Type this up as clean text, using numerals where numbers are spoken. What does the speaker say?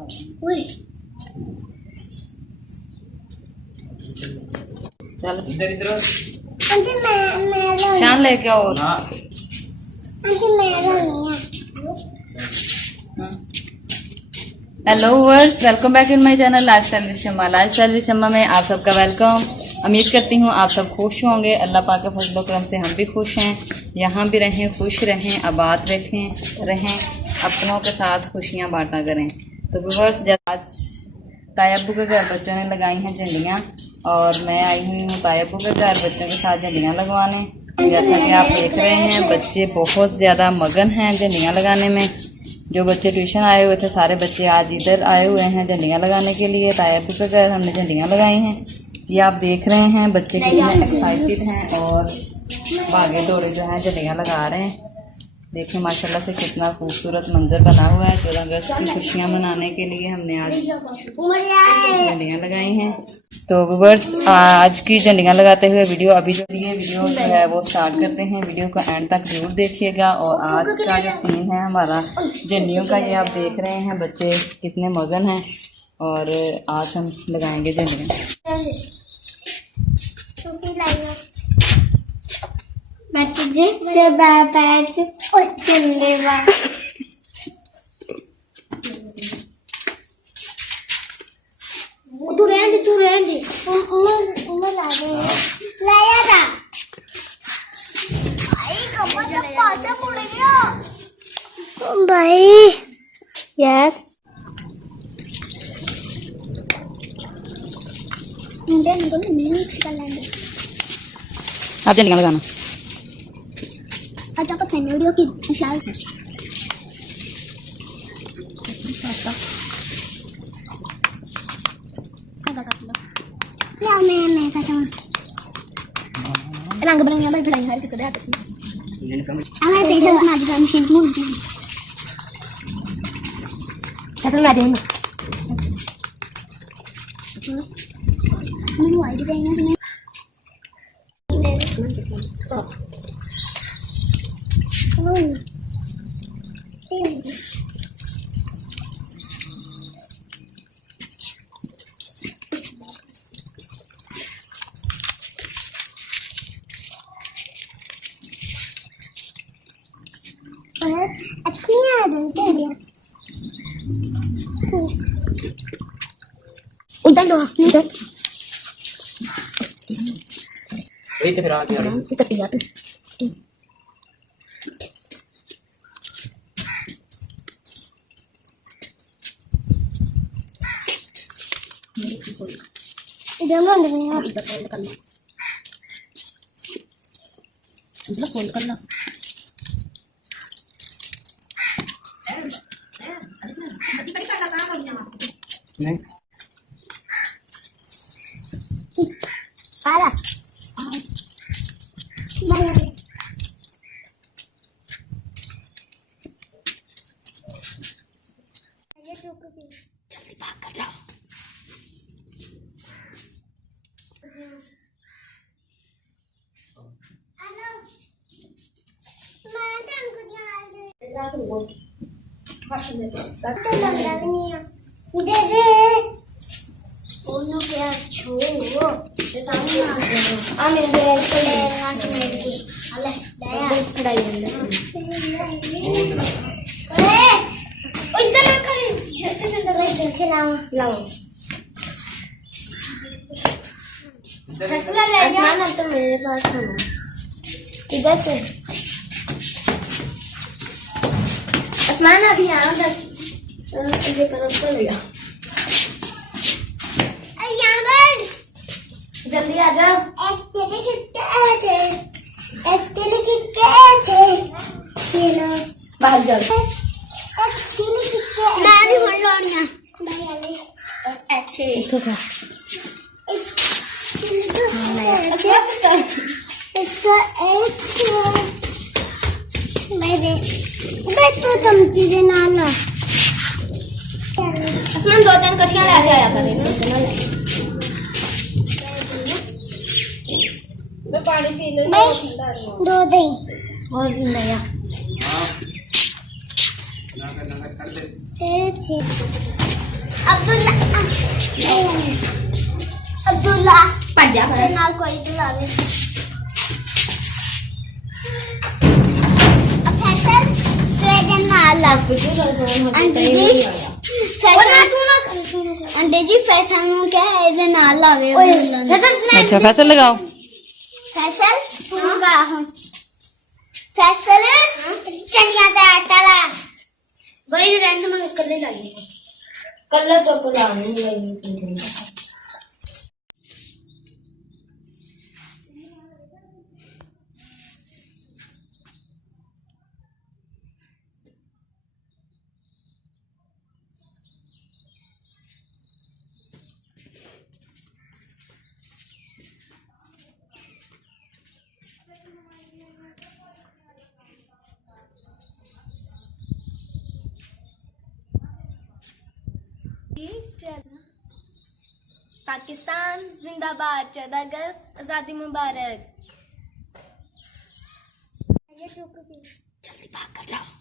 चल शान लेके आओ। Hello viewers, welcome back in my channel lifestyle with Shamma. Lifestyle with Shamma में आप सबका वेलकम। उम्मीद करती हूँ आप सब खुश होंगे। अल्लाह पाक के फजल करम से हम भी खुश हैं। यहाँ भी रहें, खुश रहें, आबाद रहें, अपनों के साथ खुशियाँ बांटा करें। तो व्यूअर्स, आज ताया अब्बू के घर बच्चों ने लगाई हैं झंडियाँ और मैं आई हुई हूँ ताया अब्बू के घर बच्चों के साथ झंडियाँ लगवाने। जैसा कि आप देख रहे हैं, बच्चे बहुत ज़्यादा मगन हैं झंडियाँ लगाने में। जो बच्चे ट्यूशन आए हुए थे सारे बच्चे आज इधर आए हुए हैं झंडियाँ लगाने के लिए। ताया अब्बू के घर हमने झंडियाँ लगाई हैं। ये आप देख रहे हैं बच्चे कितने एक्साइटेड हैं और भागे दौड़े जो हैं झंडियाँ लगा रहे हैं। देखिए माशाल्लाह से कितना खूबसूरत मंजर बना हुआ है। 14 अगस्त की खुशियाँ मनाने के लिए हमने आज झंडियाँ लगाई हैं। तो व्यूअर्स, आज की झंडियाँ लगाते हुए वीडियो वीडियो जो है वो स्टार्ट करते हैं। वीडियो को एंड तक जरूर देखिएगा। और आज का जो सीन है हमारा झंडियों का, ये आप देख रहे हैं बच्चे कितने मगन हैं और आज हम लगाएंगे झंडियाँ। भाई यस आप झंडियाँ लगाना। अच्छा तो वीडियो की रंग बिरंगे बल फड़ाई हर किसी दे आते हमारे पैसे बना दिया मशीन में ऐसा ना देना मैं आई देना अच्छी है उधर लो इधर वही तो फिर आगे आ रही इधर जाते इधर लो इधर फोल्ड कर लो इधर फोल्ड कर लो नहीं आला जल्दी भाग कर जाओ। तो मेरे पास इधर से आसमान अभी यहाँ जल्दी आ जाओ। बाहर जाओ इसका तो चमची दे नाला आसमान 2-3 कटियां ले आया करेगा मैं पानी पी ले दो दे और नया अब्दुल्ला अब्दुल्ला ਭੱਜਾ तेरे नाल कोई दुलावे अब फैसल तेरे नाल लग आंटी जी फैसल आंटी जी फैसल नु क्या है इधर नाल लावे अच्छा फैसल लगाओ फैसल तू गा हूं फैसल चनिया दा आटा ला ਬਈ ਰੈਂਟ ਮੈਂ ਕੱਲੇ ਲਾਈ ਕੱਲੇ ਤੋਂ ਲਾਣੀ ਨਹੀਂ पाकिस्तान जिंदाबाद 14 अगस्त आजादी मुबारक जल्दी भाग कर जाओ